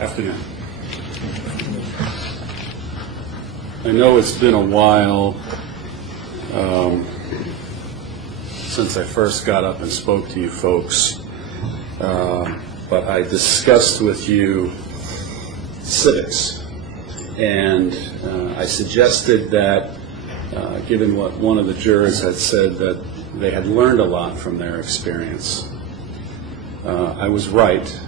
Afternoon. I know it's been a while since I first got up and spoke to you folks, but I discussed with you civics, and I suggested that, given what one of the jurors had said, that they had learned a lot from their experience. I was right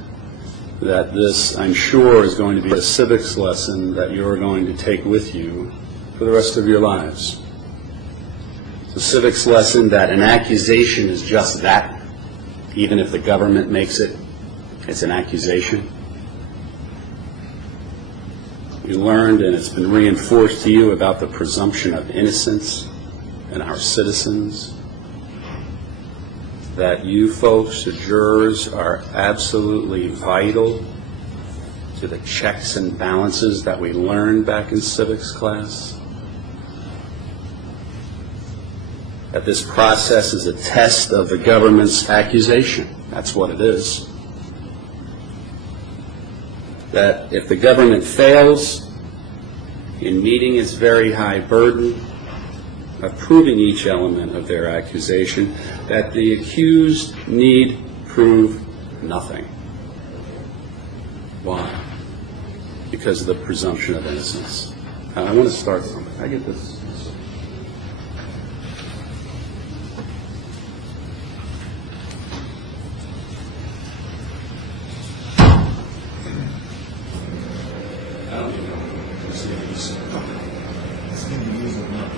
that this, I'm sure, is going to be a civics lesson that you're going to take with you for the rest of your lives. It's a civics lesson that an accusation is just that. Even if the government makes it, it's an accusation. You learned, and it's been reinforced to you, about the presumption of innocence in our citizens, that you folks, the jurors, are absolutely vital to the checks and balances that we learned back in civics class. That this process is a test of the government's accusation. That's what it is. That if the government fails in meeting its very high burden of proving each element of their accusation, that the accused need prove nothing. Why? Because of the presumption of innocence. I want to start something. Can I get this? I don't even know. It's going to be used enough.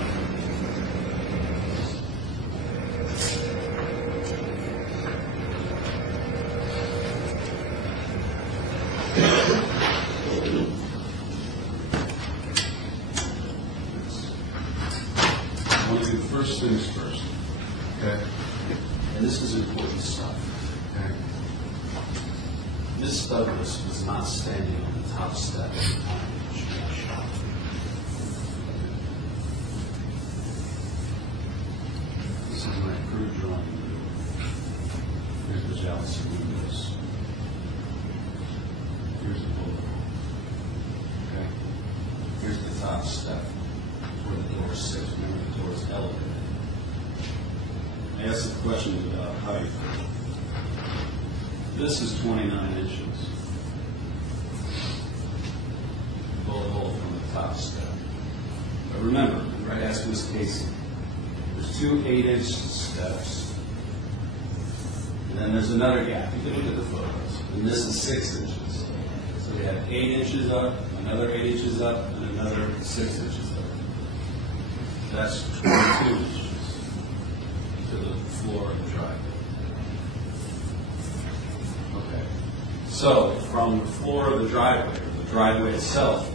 I want to do first things first, okay? And this is important stuff, okay? Miss Douglas was not standing on the top step at the time she got shot. This is my crude drawing. Here's the jealousy windows. Here's the bullet. Okay? Here's the top step where the door sits. Remember, the door is elevated. I asked the question about height. This is 29 inches. Bullet hole from the top step. But remember, right after Miss Casey, there's two 8-inch steps. And then there's another gap. You can look at the photos. And this is 6 inches. So we have 8 inches up, another 8 inches up, and another 6 inches up. That's 22 inches to the floor of the driveway. Okay. So from the floor of the driveway itself,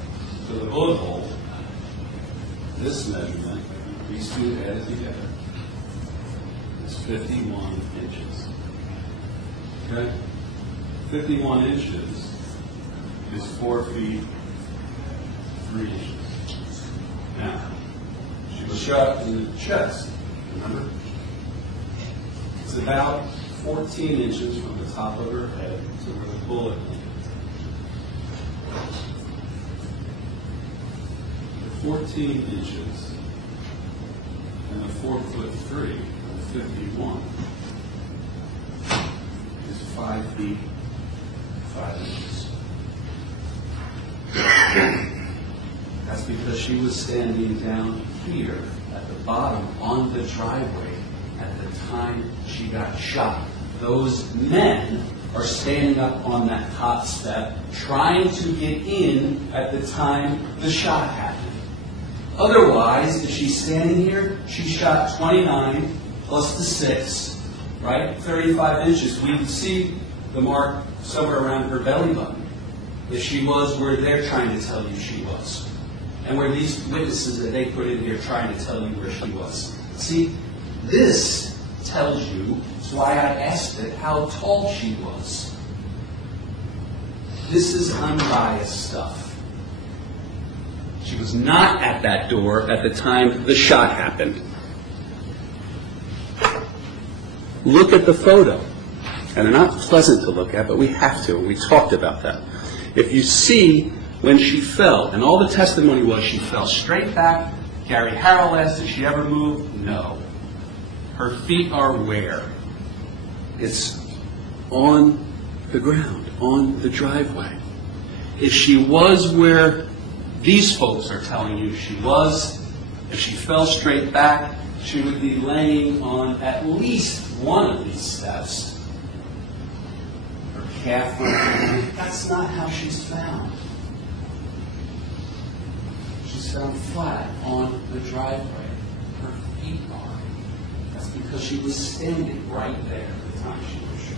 to the bullet hole, this measurement, these two added together, is 51 inches. Okay? 51 inches is 4 feet 3 inches. Now, she was shot in the chest, remember? It's about 14 inches from the top of her head to where the bullet landed. The 14 inches and the 4'3", the 51, is 5 feet 5 inches. That's because she was standing down here at the bottom on the driveway at the time she got shot. Those men are standing up on that top step trying to get in at the time the shot happened. Otherwise, if she's standing here, she shot 29 plus the 6, right? 35 inches. We can see the mark somewhere around her belly button. If she was where they're trying to tell you she was. And where these witnesses that they put in here trying to tell you where she was. See, this tells you, that's why I asked it, how tall she was. This is unbiased stuff. She was not at that door at the time the shot happened. Look at the photo. And they're not pleasant to look at, but we have to, and we talked about that. If you see when she fell, and all the testimony was she fell straight back. Gary Harrell asked, did she ever move? No. Her feet are where? It's on the ground, on the driveway. If she was where these folks are telling you she was, if she fell straight back, she would be laying on at least one of these steps. Her calf would be. That's not how she's found. She's found flat on the driveway. Her feet are. That's because she was standing right there at the time she was shot.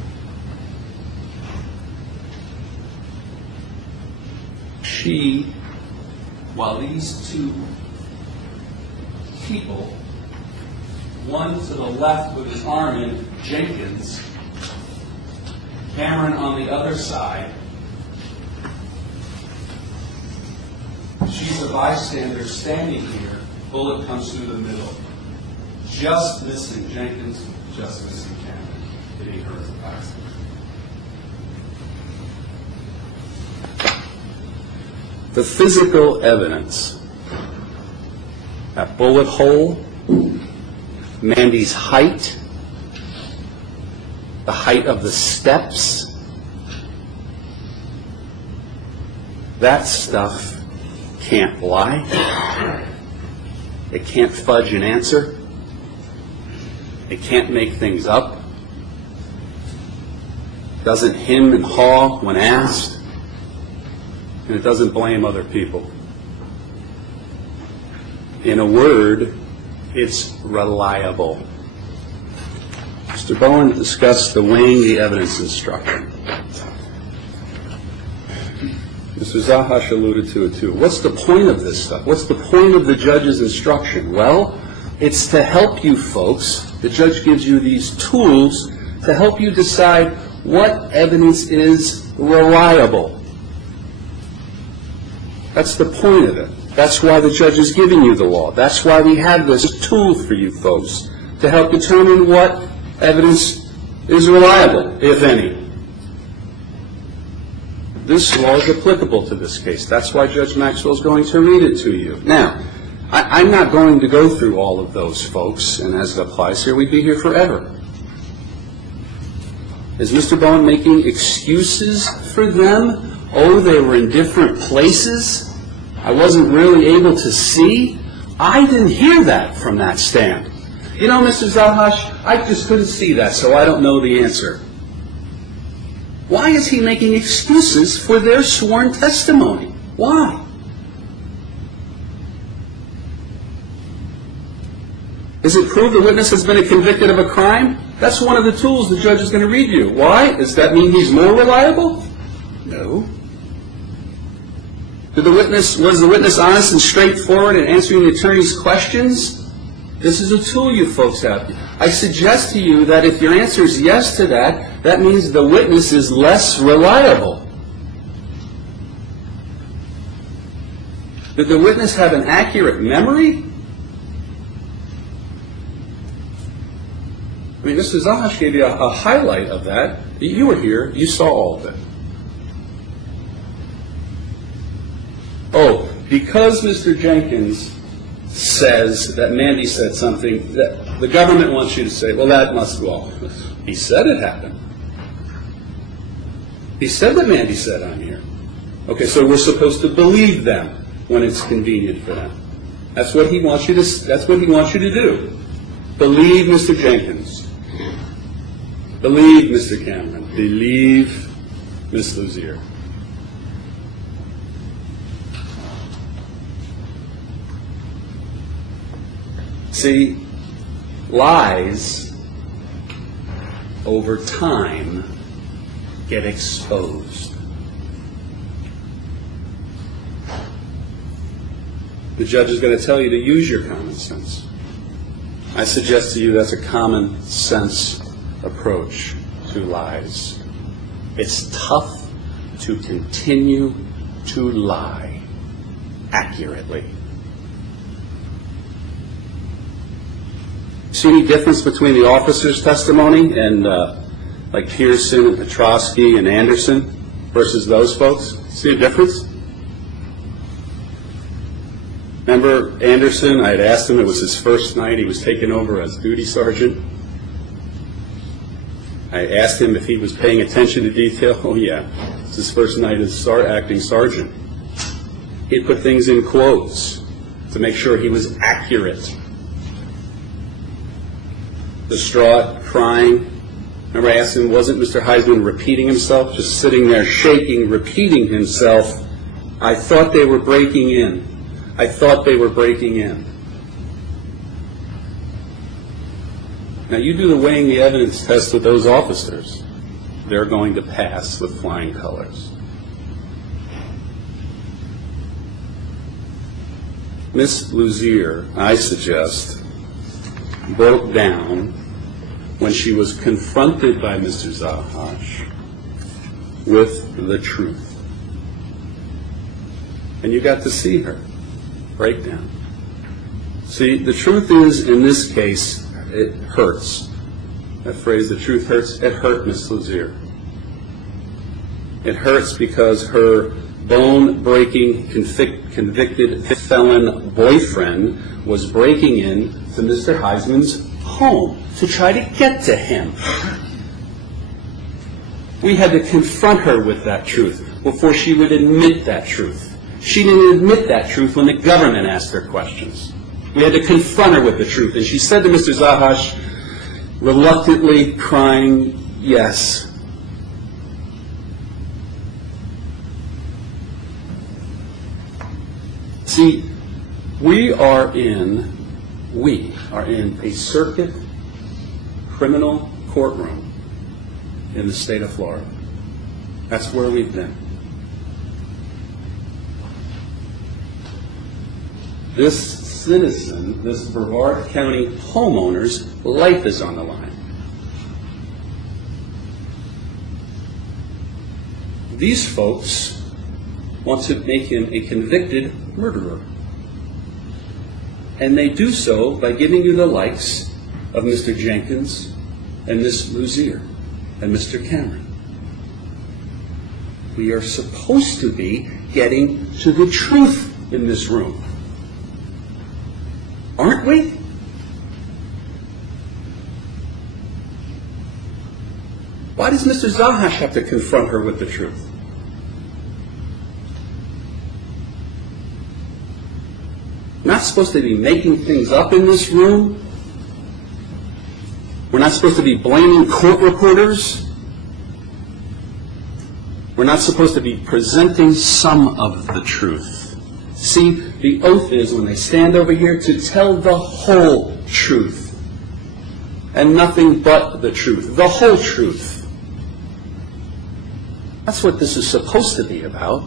She, while these two people, one to the left with his arm in, Jenkins, Cameron on the other side, she's a bystander standing here, bullet comes through the middle. Just missing Jenkins, just missing Cameron, hitting her as a bystander. The physical evidence, that bullet hole, Mandy's height, the height of the steps, that stuff can't lie. It can't fudge an answer. It can't make things up. Doesn't hem and haw when asked. And it doesn't blame other people. In a word, it's reliable. Mr. Bowen discussed the weighing the evidence instruction. Mr. Zahash alluded to it too. What's the point of this stuff? What's the point of the judge's instruction? Well, it's to help you folks. The judge gives you these tools to help you decide what evidence is reliable. That's the point of it. That's why the judge is giving you the law. That's why we have this tool for you folks to help determine what evidence is reliable, if any. This law is applicable to this case. That's why Judge Maxwell is going to read it to you. Now, I'm not going to go through all of those folks, and as it applies here, we'd be here forever. Is Mr. Bowen making excuses for them? Oh, they were in different places. I wasn't really able to see. I didn't hear that from that stand. You know, Mr. Zahash, I just couldn't see that, so I don't know the answer. Why is he making excuses for their sworn testimony? Why? Is it proved the witness has been convicted of a crime? That's one of the tools the judge is going to read you. Why? Does that mean he's more reliable? No. Was the witness honest and straightforward in answering the attorney's questions? This is a tool you folks have. I suggest to you that if your answer is yes to that, that means the witness is less reliable. Did the witness have an accurate memory? I mean, Mr. Zahash gave you a highlight of that. You were here. You saw all of it. Oh, because Mr. Jenkins says that Mandy said something, that the government wants you to say, well, that must go off. He said it happened. He said that Mandy said, I'm here. Okay, so we're supposed to believe them when it's convenient for them. That's what he wants you to do. Believe Mr. Jenkins. Believe Mr. Cameron. Believe Ms. Luzier. See, lies over time get exposed. The judge is going to tell you to use your common sense. I suggest to you that's a common sense approach to lies. It's tough to continue to lie accurately. See any difference between the officer's testimony and like Pearson and Petrosky and Anderson versus those folks? See a difference? Remember Anderson? I had asked him, it was his first night. He was taken over as duty sergeant. I asked him if he was paying attention to detail. Oh, yeah. It's his first night as acting sergeant. He put things in quotes to make sure he was accurate. Distraught, crying. Remember I asked him, wasn't Mr. Heisman repeating himself? Just sitting there shaking, repeating himself. I thought they were breaking in. I thought they were breaking in. Now you do the weighing the evidence test with those officers. They're going to pass with flying colors. Miss Luzier, I suggest, broke down when she was confronted by Mr. Zahash with the truth. And you got to see her break down. See, the truth is, in this case, it hurts. That phrase, the truth hurts, it hurt Miss Luzier. It hurts because her bone-breaking, convicted felon boyfriend was breaking in to Mr. Heisman's home to try to get to him. We had to confront her with that truth before she would admit that truth. She didn't admit that truth when the government asked her questions. We had to confront her with the truth. And she said to Mr. Zahash, reluctantly crying, yes. See, we are in a circuit criminal courtroom in the state of Florida. That's where we've been. This citizen, this Brevard County homeowner's life is on the line. These folks want to make him a convicted murderer. And they do so by giving you the likes of Mr. Jenkins and Miss Luzier and Mr. Cameron. We are supposed to be getting to the truth in this room. Aren't we? Why does Mr. Zahash have to confront her with the truth? We're not supposed to be making things up in this room. We're not supposed to be blaming court reporters. We're not supposed to be presenting some of the truth. See, the oath is when they stand over here to tell the whole truth and nothing but the truth, the whole truth. That's what this is supposed to be about.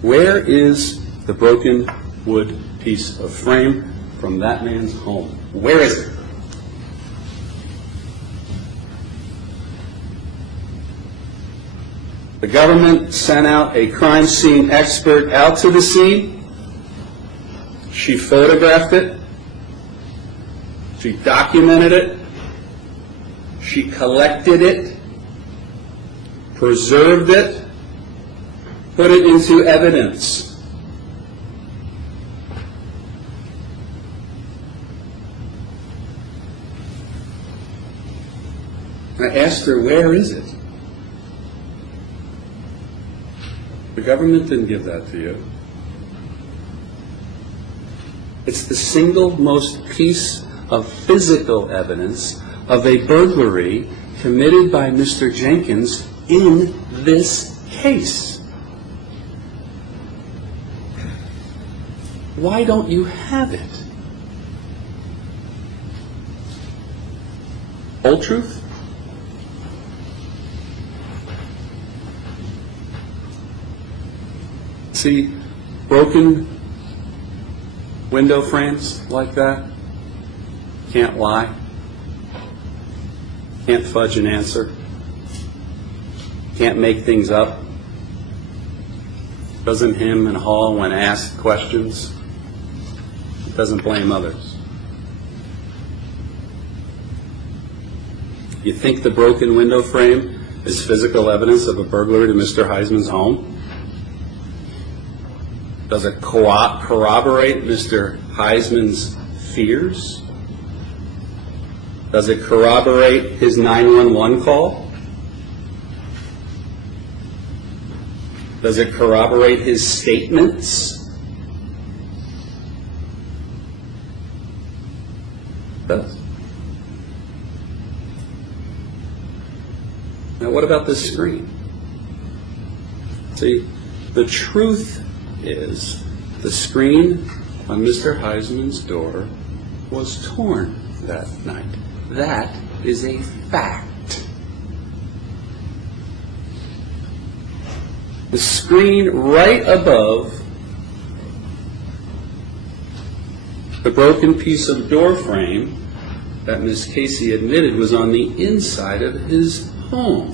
Where is the broken wood piece of frame from that man's home? Where is it? The government sent out a crime scene expert out to the scene. She photographed it. She documented it. She collected it, preserved it, put it into evidence. I asked her, where is it? The government didn't give that to you. It's the single most piece of physical evidence of a burglary committed by Mr. Jenkins in this case. Why don't you have it? Whole truth? See, broken window frames like that can't lie, can't fudge an answer, can't make things up, doesn't hem and haw when asked questions, doesn't blame others. You think the broken window frame is physical evidence of a burglary to Mr. Heisman's home? Does it corroborate Mr. Heisman's fears? Does it corroborate his 911 call? Does it corroborate his statements? It does. Now, what about this screen? See, the truth is the screen on Mr. Heisman's door was torn that night. That is a fact. The screen right above the broken piece of door frame that Miss Casey admitted was on the inside of his home.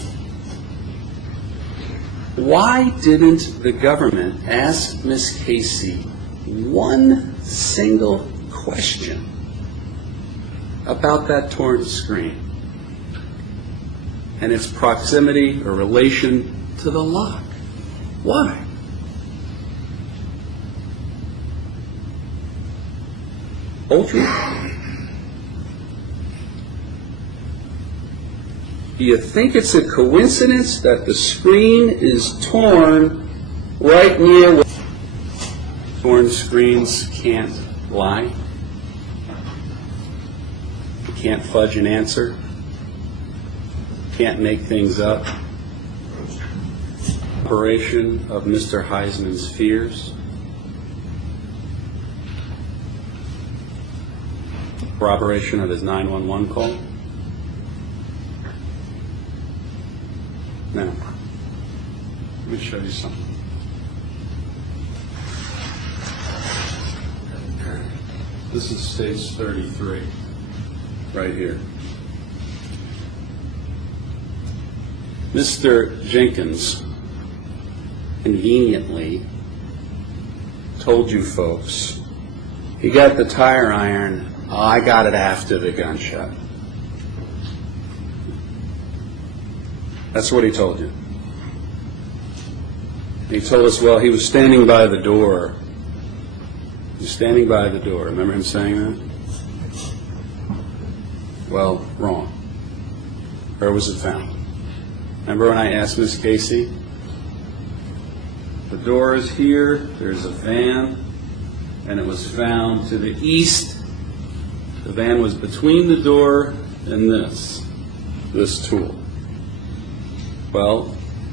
Why didn't the government ask Miss Casey one single question about that torn screen and its proximity or relation to the lock? Why? Ultra. Do you think it's a coincidence that the screen is torn right near where torn screens can't lie? You can't fudge an answer. Can't make things up. Corroboration of Mr. Heisman's fears. Corroboration of his 911 call. Now, let me show you something. This is stage 33, right here. Mr. Jenkins conveniently told you folks he got the tire iron. Oh, I got it after the gunshot. That's what he told you. He told us, well, he was standing by the door. He was standing by the door. Remember him saying that? Well, wrong. Where was it found? Remember when I asked Miss Casey? The door is here, there's a van, and it was found to the east. The van was between the door and this tool. Well,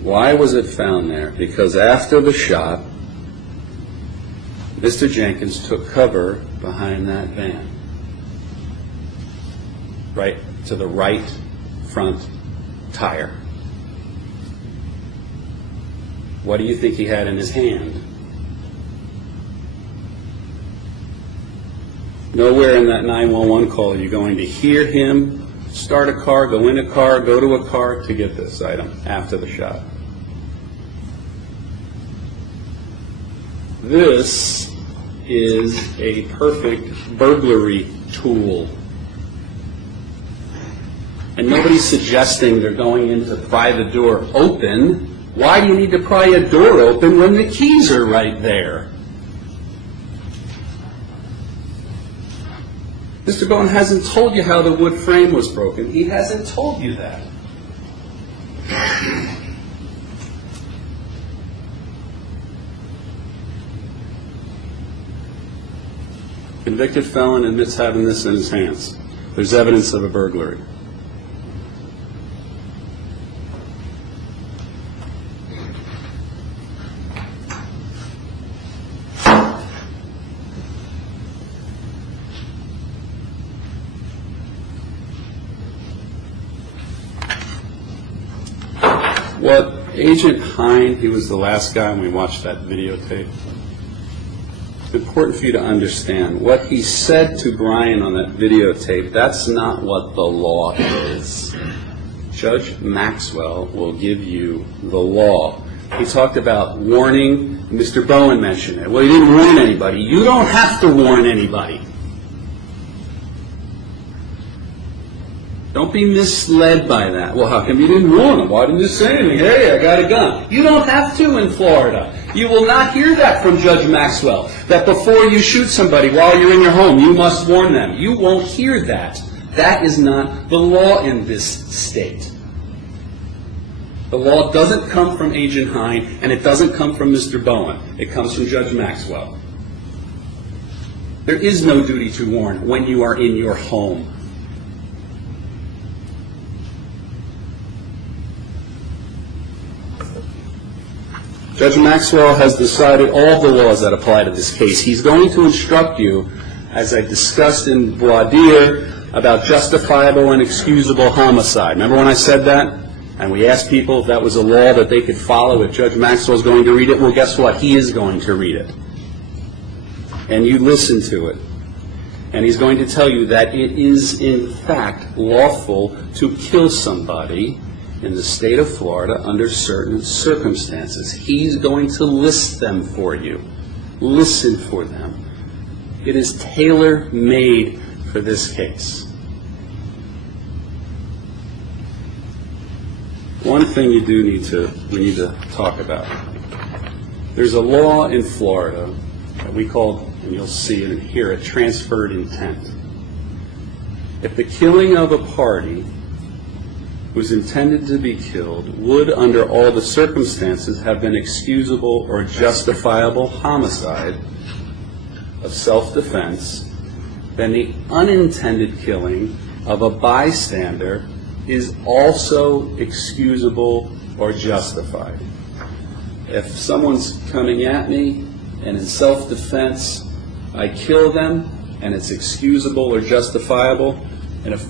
why was it found there? Because after the shot, Mr. Jenkins took cover behind that van, right to the right front tire. What do you think he had in his hand? Nowhere in that 911 call are you going to hear him start a car, go in a car, go to a car to get this item after the shot. This is a perfect burglary tool. And nobody's suggesting they're going in to pry the door open. Why do you need to pry a door open when the keys are right there? Mr. Bowen hasn't told you how the wood frame was broken. He hasn't told you that. Convicted felon admits having this in his hands. There's evidence of a burglary. What Agent Hine, he was the last guy when we watched that videotape. It's important for you to understand what he said to Brian on that videotape. That's not what the law is. Judge Maxwell will give you the law. He talked about warning. Mr. Bowen mentioned it. Well, he didn't warn anybody. You don't have to warn anybody. Don't be misled by that. Well, how come you didn't warn them? Why didn't you say anything? Hey, I got a gun. You don't have to in Florida. You will not hear that from Judge Maxwell, that before you shoot somebody while you're in your home, you must warn them. You won't hear that. That is not the law in this state. The law doesn't come from Agent Hine, and it doesn't come from Mr. Bowen. It comes from Judge Maxwell. There is no duty to warn when you are in your home. Judge Maxwell has decided all the laws that apply to this case. He's going to instruct you, as I discussed in voir dire, about justifiable and excusable homicide. Remember when I said that? And we asked people if that was a law that they could follow, if Judge Maxwell is going to read it. Well, guess what? He is going to read it. And you listen to it. And he's going to tell you that it is, in fact, lawful to kill somebody in the state of Florida under certain circumstances. He's going to list them for you. Listen for them. It is tailor-made for this case. One thing we need to talk about. There's a law in Florida that we call, and you'll see it and hear it, transferred intent. If the killing of a party was intended to be killed would, under all the circumstances, have been excusable or justifiable homicide of self-defense, then the unintended killing of a bystander is also excusable or justified. If someone's coming at me and in self-defense I kill them and it's excusable or justifiable,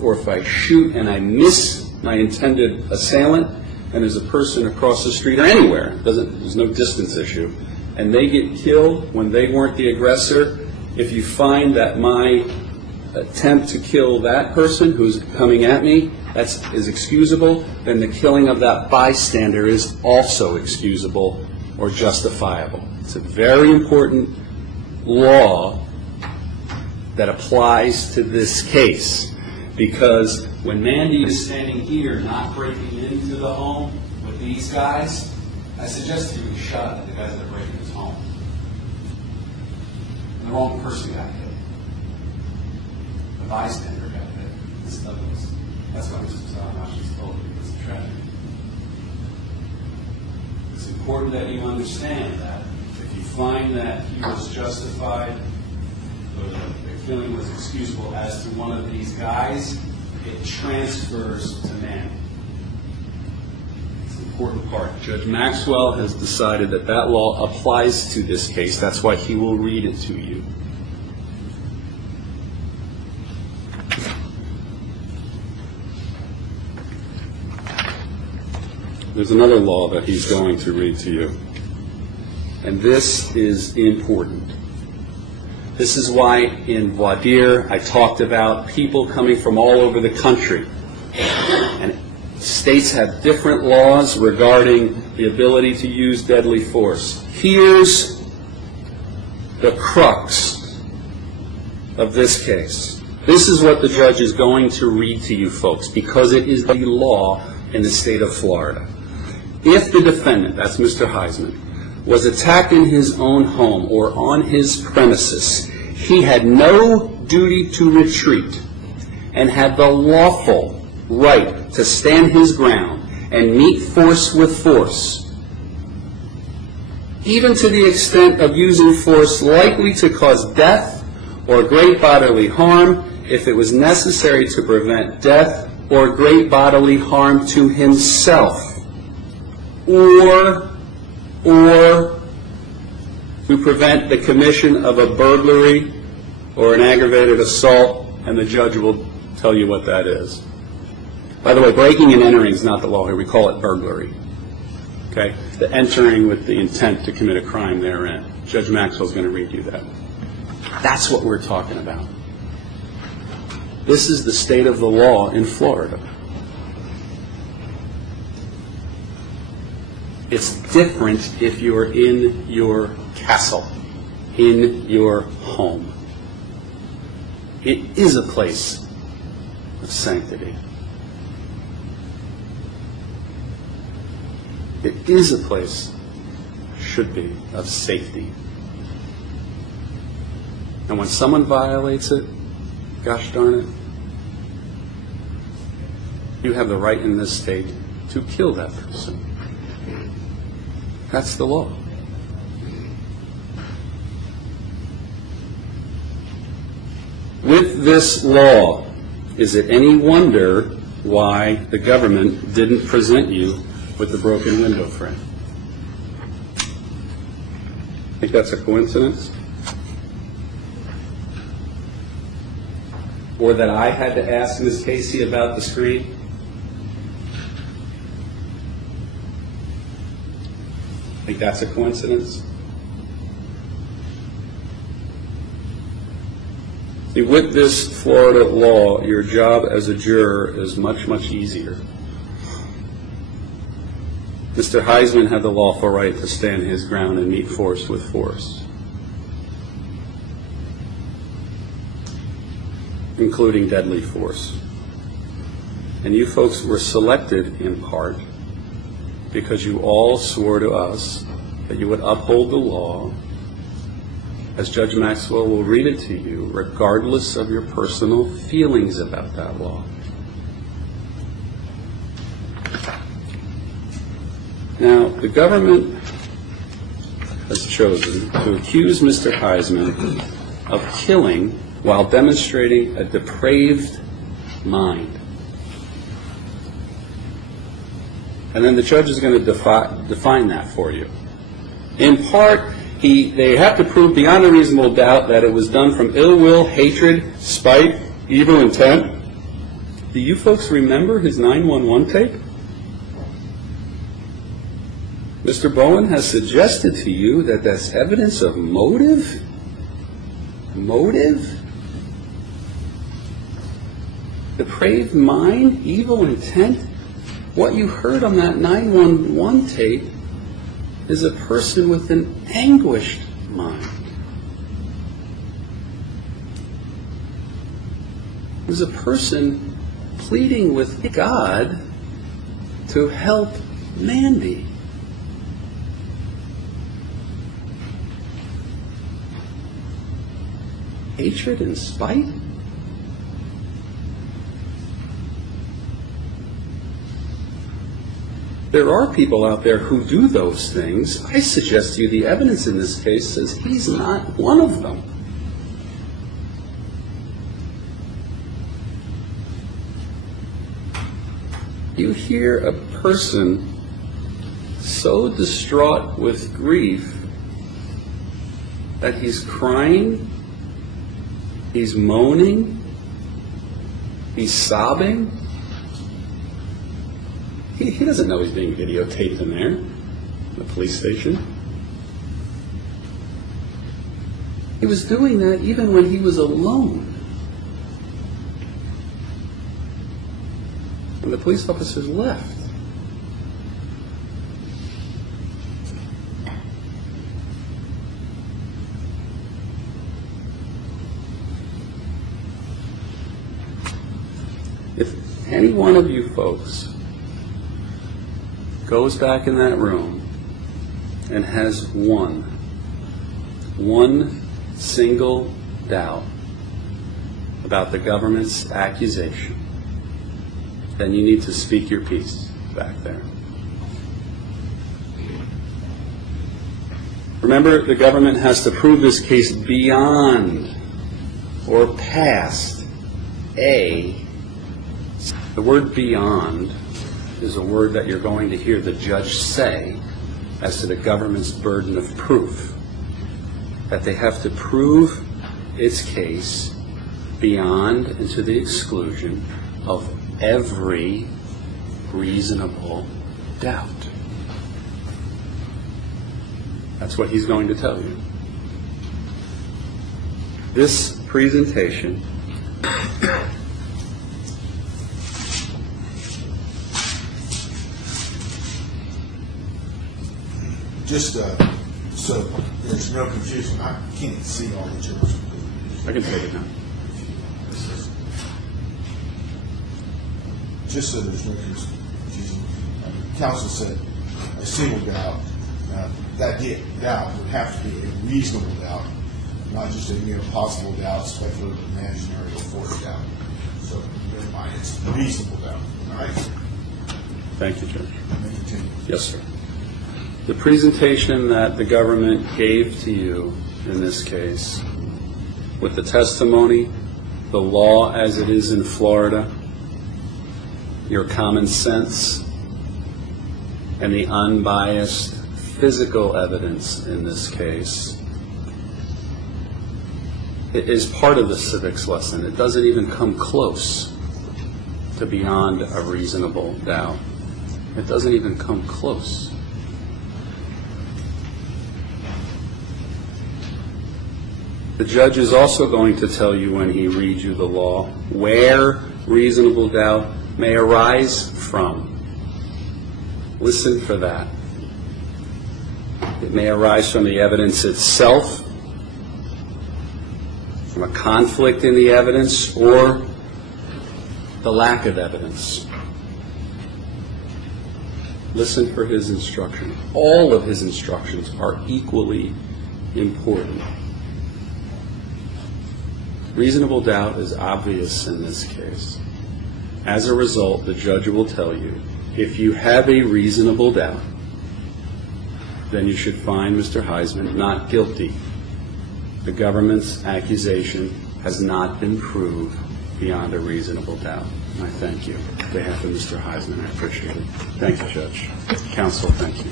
or if I shoot and I miss my intended assailant, and there's a person across the street or anywhere, there's no distance issue, and they get killed when they weren't the aggressor, if you find that my attempt to kill that person who's coming at me is excusable, then the killing of that bystander is also excusable or justifiable. It's a very important law that applies to this case, because when Mandy is standing here not breaking into the home with these guys, I suggest to you he shot at the guys that are breaking his home. And the wrong person got hit. The bystander got hit. It's Douglas. That's why Mr. Salamash is told it's a tragedy. It's important that you understand that if you find that he was justified, or the killing was excusable as to one of these guys, it transfers to Mandy. It's an important part. Judge Maxwell has decided that that law applies to this case. That's why he will read it to you. There's another law that he's going to read to you. And this is important. This is why in voir dire I talked about people coming from all over the country. And states have different laws regarding the ability to use deadly force. Here's the crux of this case. This is what the judge is going to read to you folks, because it is the law in the state of Florida. If the defendant, that's Mr. Heisman, was attacked in his own home or on his premises, he had no duty to retreat and had the lawful right to stand his ground and meet force with force, even to the extent of using force likely to cause death or great bodily harm if it was necessary to prevent death or great bodily harm to himself, or to prevent the commission of a burglary or an aggravated assault, and the judge will tell you what that is. By the way, breaking and entering is not the law here. We call it burglary. Okay? The entering with the intent to commit a crime therein. Judge Maxwell is going to read you that. That's what we're talking about. This is the state of the law in Florida. It's different if you're in your castle, in your home. It is a place of sanctity. It is a place, should be, of safety. And when someone violates it, gosh darn it, you have the right in this state to kill that person. That's the law. With this law, is it any wonder why the government didn't present you with the broken window frame? Think that's a coincidence? Or that I had to ask Ms. Casey about the screen? Think that's a coincidence? See, with this Florida law, your job as a juror is much, much easier. Mr. Heisman had the lawful right to stand his ground and meet force with force, including deadly force. And you folks were selected in part because you all swore to us that you would uphold the law, as Judge Maxwell will read it to you, regardless of your personal feelings about that law. Now, the government has chosen to accuse Mr. Heisman of killing while demonstrating a depraved mind. And then the judge is going to define that for you. In part, they have to prove beyond a reasonable doubt that it was done from ill will, hatred, spite, evil intent. Do you folks remember his 911 tape? Mr. Bowen has suggested to you that that's evidence of motive? Motive? Depraved mind? Evil intent? What you heard on that 911 tape is a person with an anguished mind. It was a person pleading with God to help Mandy. Hatred and spite? There are people out there who do those things. I suggest to you the evidence in this case says he's not one of them. You hear a person so distraught with grief that he's crying, he's moaning, he's sobbing. He doesn't know he's being videotaped in there, the police station. He was doing that even when he was alone. When the police officers left. If any one of you folks goes back in that room and has one single doubt about the government's accusation, then you need to speak your piece back there. Remember, the government has to prove this case beyond or past A. The word beyond is a word that you're going to hear the judge say as to the government's burden of proof. That they have to prove its case beyond and to the exclusion of every reasonable doubt. That's what he's going to tell you. This presentation just so there's no confusion, I can't see all the jurors. I can take it now. Just so there's no confusion, counsel said single doubt, that doubt would have to be a reasonable doubt, not just a mere possible doubt, speculative, imaginary, or forced doubt. So, bear in mind, it's a reasonable doubt. All right? Thank you, Judge. Let me continue. Yes, sir. The presentation that the government gave to you in this case, with the testimony, the law as it is in Florida, your common sense, and the unbiased physical evidence in this case, it is part of the civics lesson. It doesn't even come close to beyond a reasonable doubt. It doesn't even come close. The judge is also going to tell you when he reads you the law where reasonable doubt may arise from. Listen for that. It may arise from the evidence itself, from a conflict in the evidence, or the lack of evidence. Listen for his instruction. All of his instructions are equally important. Reasonable doubt is obvious in this case. As a result, the judge will tell you, if you have a reasonable doubt, then you should find Mr. Heisman not guilty. The government's accusation has not been proved beyond a reasonable doubt. I thank you. On behalf of Mr. Heisman, I appreciate it. Thank you, Judge. Counsel, thank you.